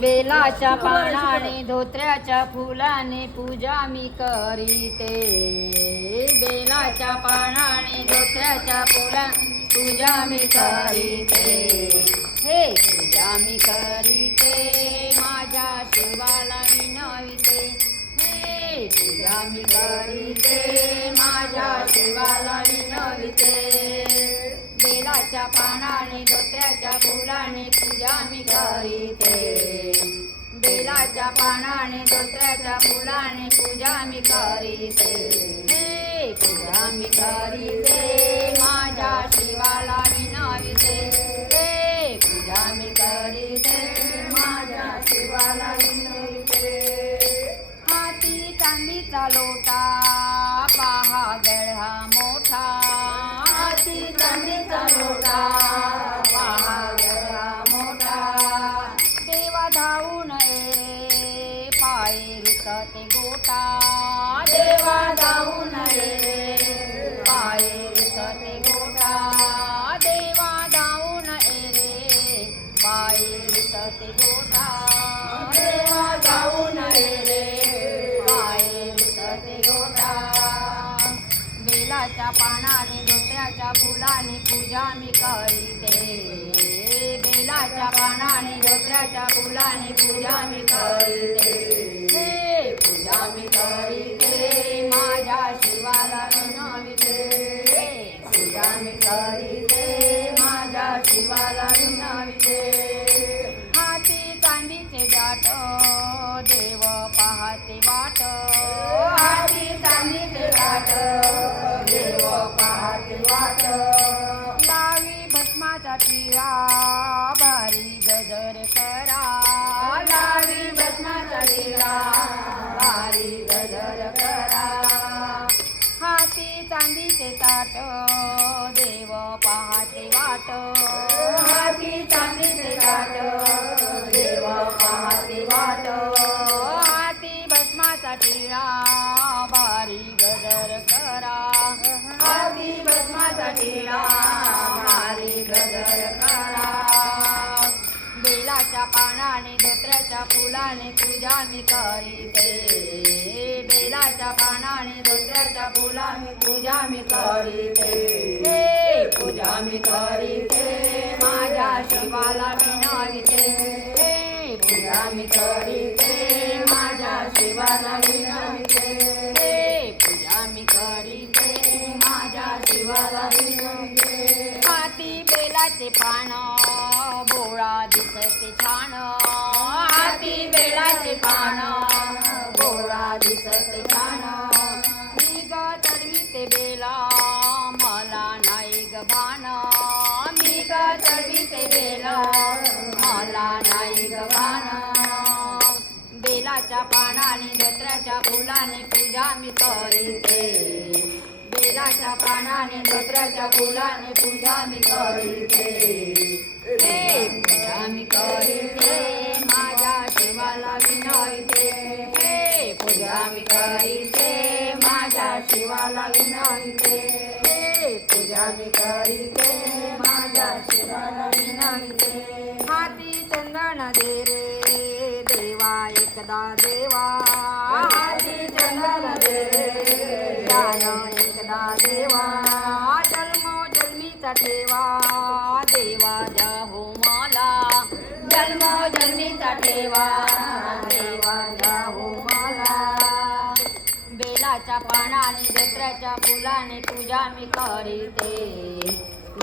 बेलाच्या पानाने धोत्र्याच्या फुलाने पूजा मी करीते. बेलाच्या पानाने धोत्र्याच्या फुलाने पूजा मी करीते. हे पूजा मी करीते माझ्या शिवाला विनविते. हे पूजा मी करीते माझ्या शिवाला विनविते. बेलाच्या पानाने धोत्र्याच्या फुलाने पूजा मी करीते. बेलाच्या पानाने धोत्र्याच्या फुलाने पूजा मी करीते. हे पूजा मी करीते माझ्या शिवाला विनविते. हे पूजा मी करीते माझ्या शिवाला विनविते. हाती चांदीचा लोटा पहा गळा मोठा. हाती चांदीचा लोटा पहा गळा मोठा. देवा धावून रे पायी रुतते गोटा. देवा धावून रे पायी रुतते गोटा. देवा धावून रे पायी रुतते गोटा. देवा धावून रे पायी रुतते गोटा. बेलाच्या पानाने धोत्र्याच्या फुलाने पूजा मी करीते. बेलाच्या पानाने धोत्र्याच्या फुलाने पूजा मी करीते. हे पूजा मी करीते माझ्या शिवाला विनविते. पूजा मी करीते माझ्या शिवाला विनविते. हाती चांदीचे जाट देव पाहते वाट. हाती चांदीचे जाट देव पाहते वाट. लावी भस्माचा टिळा भारी गजर करा. लावी भस्माचा टिळा भारी गजर करा. हाती चांदीचे ताट देव पाहते वाट. हाती चांदीचे ताट देव पाहते वाट. हाती भस्माचा टिळा भारी गजर करा. हाती भस्माचा टिळा भारी गजर करा. बेलाच्या पानाने धोत्र्याच्या फुलाने पूजा मी करीते. बेलाच्या पानाने धोत्र्याच्या फुलाने पूजा मी करीते. हे पूजा मी करीते माझ्या शिवाला विनविते. हे पूजा मी करीते माझ्या शिवाला विनविते. हे पूजा मी करीते माझ्या शिवाला विनविते. हाती बेलाचे पान बोळा दिसते छान. हाती बेलाचे पान बोळा दिसते छान. मी ग चढविते बेला मला नाही ग भान. मी ग चढविते बेला मला नाही ग भान. बेलाच्या पानाने धोत्र्याच्या फुलाने पूजा मी करीते. बेलाच्या पानाने धोत्र्याच्या फुलाने पूजा मी करीते. हे पूजा मी करीते माझ्या शिवाला विनविते. हे पूजा मी करीते माझ्या शिवाला विनविते. हे पूजा मी करीते माझ्या शिवाला विनविते. हाती चंदन दे रे देवा एकदा देवा. हाती चंदन दे रे ज्ञान एकदा देवा. जन्मोजन्मीचा ठेवा देवा द्या हो मला. जन्मोजन्मीचा ठेवा देवा द्या हो मला. बेलाच्या पानाने धोत्र्याच्या फुलाने पूजा मी करीते.